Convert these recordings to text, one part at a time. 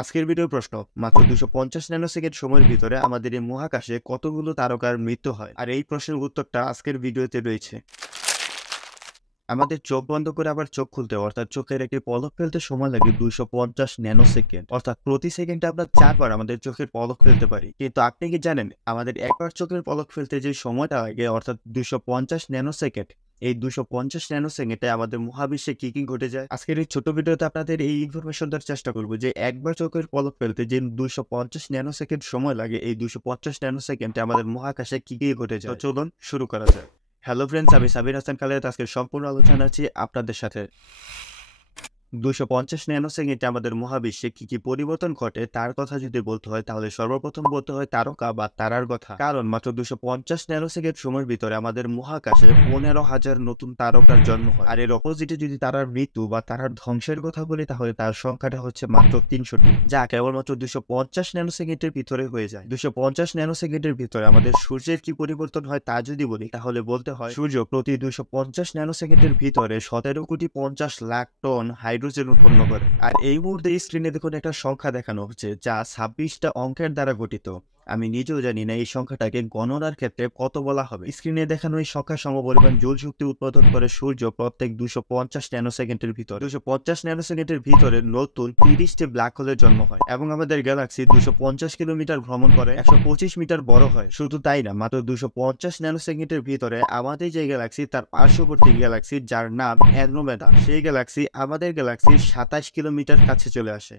আজকের ভিডিওর প্রশ্ন, মাত্র 250 ন্যানোসেকেন্ড সময়ের ভিতরে আমাদের এই মহাকাশে কতগুলো তারকার মৃত্যু হয়? আর এই প্রশ্নের উত্তরটা আজকের ভিডিওতে রয়েছে। আমাদের চোখ বন্ধ করে আবার চোখ খুলতে অর্থাৎ চোখের একটি পলক ফেলতে সময় লাগে 250 ন্যানোসেকেন্ড। অর্থাৎ প্রতি সেকেন্ডে আমরা 4 বার আমাদের চোখের পলক ফেলতে পারি। কিন্তু আপনি কি জানেন আমাদের একবার চোখের পলক ফেলতে যে সময়টা লাগে অর্থাৎ 250 ন্যানোসেকেন্ড, এই 250 ন্যানোসেকেন্ডে আমাদের মহাবিশ্বে কি কি ঘটে যায়? আজকের এই ছোট ভিডিওতে আপনাদের এই ইনফরমেশন দেওয়ার চেষ্টা করব যে একবার চোখের পলক ফেলতে যে 250 ন্যানোসেকেন্ড সময় লাগে, এই 250 ন্যানোসেকেন্ডে আমাদের মহাকাশে কি কি ঘটে যায়। তো চলুন শুরু করা যায়। হ্যালো ফ্রেন্ডস, আমি সাবির হাসান খালেদ। আজকের সম্পূর্ণ আলোচনা আছি আপনাদের সাথে। 250 ন্যানোসেকেন্ডে আমাদের মহাবিশ্বে কি কি পরিবর্তন ঘটে তার কথা যদি বলতে হয়, তাহলে সর্বপ্রথম বলতে হয় তারকা বা তারার কথা। কারণ মাত্র 250 ন্যানোসেকেন্ড সময়ের ভিতরে আমাদের মহাকাশে 15,000 নতুন তারকার জন্ম হয়। আর এর অপোজিটে যদি তারার মৃত্যু বা তারার ধ্বংসের কথা বলি, তাহলে তার সংখ্যাটা হচ্ছে মাত্র 300টি, যা কেবলমাত্র 250 ন্যানোসেকেন্ডের ভিতরে হয়ে যায়। 250 ন্যানোসেকেন্ডের ভিতরে আমাদের সূর্যের কি পরিবর্তন হয় তা যদি বলি, তাহলে বলতে হয় সূর্য প্রতি 250 ন্যানোসেকেন্ডের ভিতরে 17,50,00,000 টন হাইড্রোজেন উৎপন্ন করে। আর এই মুহূর্তে স্ক্রিনে দেখুন একটা সংখ্যা দেখানো হচ্ছে, যা 26টা অঙ্কের দ্বারা গঠিত। আমি নিজেও জানি না এই সংখ্যাটাকে গণনার ক্ষেত্রে কত বলা হবে। স্ক্রিনে দেখানো এই সংখ্যা সমপরিমাণ জুল শক্তি উৎপাদন করে সূর্য প্রত্যেক 250 ন্যানোসেকেন্ডের ভিতর। 250 ন্যানোসেকেন্ডের ভিতরে নতুন 30টি ব্ল্যাক হোলের জন্ম হয় এবং আমাদের গ্যালাক্সি 250 কিলোমিটার ভ্রমণ করে 125 মিটার বড় হয়। শুধু তাই না, মাত্র 250 ন্যানোসেকেন্ডের ভিতরে আমাদের যে গ্যালাক্সি তার পার্শ্ববর্তী গ্যালাক্সি, যার নাম অ্যানড্রোমেডা, সেই গ্যালাক্সি আমাদের গ্যালাক্সির 27 কিলোমিটার কাছে চলে আসে।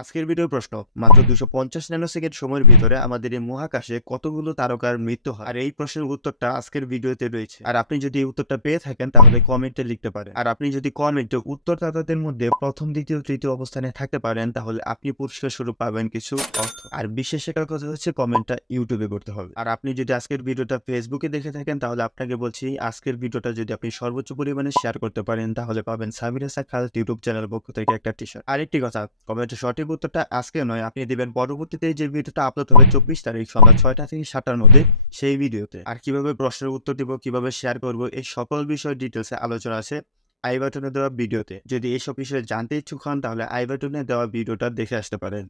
আজকের ভিডিওর প্রশ্ন, মাত্র 250 ন্যানোসেকেন্ড সময়ের ভিতরে আমাদের এই মহাকাশে কতগুলো তারকার মৃত্যু হয়? আর এই প্রশ্নের উত্তরটা আজকের ভিডিওতে রয়েছে। আর আপনি যদি এই উত্তরটা পেয়ে থাকেন তাহলে কমেন্টে লিখতে পারেন। আর আপনি যদি কমেন্টে উত্তরদাতাদের মধ্যে প্রথম, দ্বিতীয়, তৃতীয় অবস্থানে থাকতে পারেন, তাহলে আপনি পুরস্কার স্বরূপ পাবেন কিছু অর্থ। আর বিশেষ একটা কথা হচ্ছে, কমেন্টটা ইউটিউবে করতে হবে। আর আপনি যদি আজকের ভিডিওটা ফেসবুকে দেখে থাকেন, তাহলে আপনাকে বলছি আজকের ভিডিওটা যদি আপনি সর্বোচ্চ পরিমাণে শেয়ার করতে পারেন, তাহলে পাবেন সাবির হাসান খালেদ ইউটিউব চ্যানেল পক্ষ থেকে একটা টি-শার্ট। আরেকটি কথা, কমেন্টে সঠিক উত্তরটা আজকে নয়, আপনি দিবেন পরবর্তীতে যে ভিডিওটা আপলোড হবে 24 তারিখ সন্ধ্যা 6টা থেকে 7টার মধ্যে, সেই ভিডিওতে। আর কিভাবে প্রশ্নের উত্তর দিব, কিভাবে শেয়ার করব, এই সকল বিষয় ডিটেলসে আলোচনা আছে আই বাটনে দেওয়া ভিডিওতে। যদি এইসব বিষয়ে জানতে ইচ্ছুক হন, তাহলে আই বাটনে দেওয়া ভিডিওটা দেখে আসতে পারেন।